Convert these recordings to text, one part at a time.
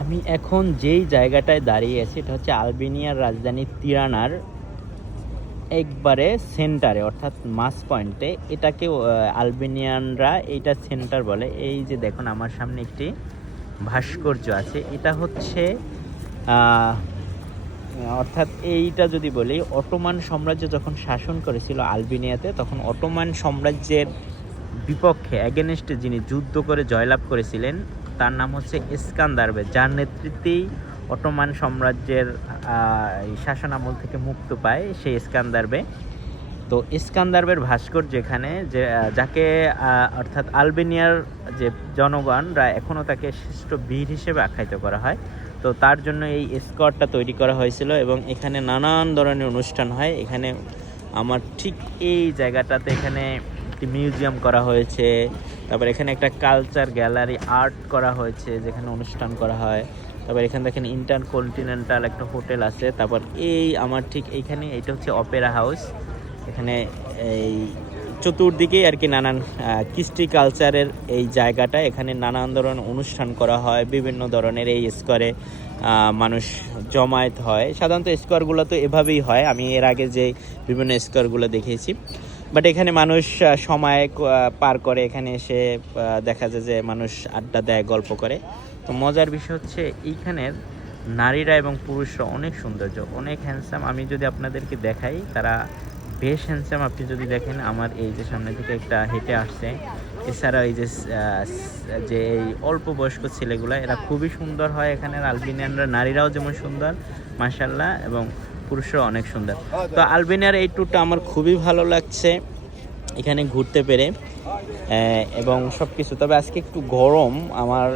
আমি এখন যেই জায়গাটায় দাঁড়িয়ে আছি এটা হচ্ছে আলবেনিয়ার রাজধানী তিরানার একবারে সেন্টারে, অর্থাৎ মাস পয়েন্টে। এটাকে আলবেনিয়ানরা এইটা সেন্টার বলে। এই যে দেখুন আমার সামনে একটি ভাস্কর্য আছে, এটা হচ্ছে অর্থাৎ এইটা যদি বলি, অটোমান সাম্রাজ্য যখন শাসন করেছিল আলবেনিয়াতে, তখন অটোমান সাম্রাজ্যের বিপক্ষে অ্যাগেনস্টে যিনি যুদ্ধ করে জয়লাভ করেছিলেন তার নাম হচ্ছে ইস্কান্দার বে, যার নেতৃত্বেই অটোমান সাম্রাজ্যের শাসন আমল থেকে মুক্ত পায় সেই ইস্কান্দার বে। তো ইস্কান্দার বের ভাস্কর্য এখানে, যে যাকে অর্থাৎ আলবেনিয়ার যে জনগণরা এখনও তাকে শ্রেষ্ঠ বীর হিসেবে আখ্যায়িত করা হয়। তো তার জন্য এই স্কোয়ারটা তৈরি করা হয়েছিল এবং এখানে নানান ধরনের অনুষ্ঠান হয়। এখানে আমার ঠিক এই জায়গাটাতে এখানে একটি মিউজিয়াম করা হয়েছে, তারপর এখানে একটা কালচার গ্যালারি আর্ট করা হয়েছে যেখানে অনুষ্ঠান করা হয়। তারপর এখানে দেখেন ইন্টারকন্টিনেন্টাল একটা হোটেল আছে। তারপর এই আমার ঠিক এইখানে এটা হচ্ছে অপেরা হাউস। এখানে এই চতুর্দিকেই আর কি নানান কৃষ্টি কালচারের এই জায়গাটা, এখানে নানান ধরনের অনুষ্ঠান করা হয়। বিভিন্ন ধরনের এই স্কোয়ারে মানুষ জমায়েত হয়। সাধারণত স্কোয়ারগুলো তো এভাবেই হয়, আমি এর আগে যে বিভিন্ন স্কোয়ারগুলো দেখিয়েছি। বাট এখানে মানুষ সময় পার করে, এখানে এসে দেখা যায় যে মানুষ আড্ডা দেয়, গল্প করে। তো মজার বিষয় হচ্ছে এইখানের নারীরা এবং পুরুষরা অনেক সৌন্দর্য, অনেক হ্যান্ডসাম। আমি যদি আপনাদেরকে দেখাই, তারা বেশ হ্যান্ডসাম। আপনি যদি দেখেন আমার এই যে সামনে থেকে একটা হেঁটে আসছে, এছাড়া এই যে এই অল্প বয়স্ক ছেলেগুলো, এরা খুবই সুন্দর হয়। এখানের আলবেনিয়ানরা নারীরাও যেমন সুন্দর মাশাআল্লাহ, এবং পুরুষরাও অনেক সুন্দর। তো আলবেনিয়ার এই ট্যুরটা আমার খুবই ভালো লাগছে এখানে ঘুরতে পেরে এবং সব কিছু। তবে আজকে একটু গরম, আমার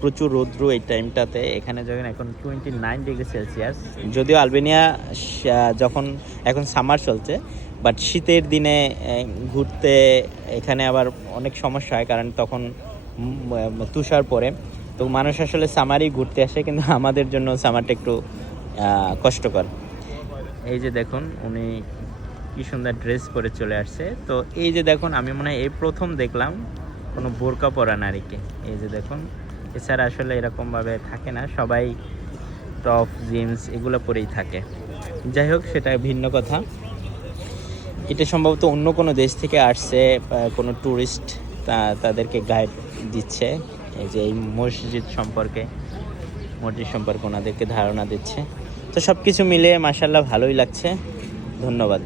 প্রচুর রৌদ্র এই টাইমটাতে। এখানে যখন এখন 29 ডিগ্রি সেলসিয়াস, যদিও আলবেনিয়া যখন এখন সামার চলছে, বাট শীতের দিনে ঘুরতে এখানে আবার অনেক সমস্যা হয়, কারণ তখন তুষার পড়ে। তো মানুষ আসলে সামারই ঘুরতে আসে, কিন্তু আমাদের জন্য সামারটা একটু কষ্টকর। এই যে দেখুন উনি কি সুন্দর ড্রেস পরে চলে আসছে। তো এই যে দেখুন, আমি মনে হয় এই প্রথম দেখলাম কোনো বোরকা পরা নারীকে। এই যে দেখুন, এছাড়া আসলে এরকমভাবে থাকে না, সবাই টপ জিন্স এগুলো পরেই থাকে। যাই হোক, সেটা ভিন্ন কথা। এটা সম্ভবত অন্য কোনো দেশ থেকে আসছে, কোনো ট্যুরিস্ট তাদেরকে গাইড দিচ্ছে এই যে এই মসজিদ সম্পর্কে ওনাদেরকে ধারণা দিচ্ছে। তো সব কিছু মিলিয়ে মাশাআল্লাহ ভালোই লাগছে। ধন্যবাদ।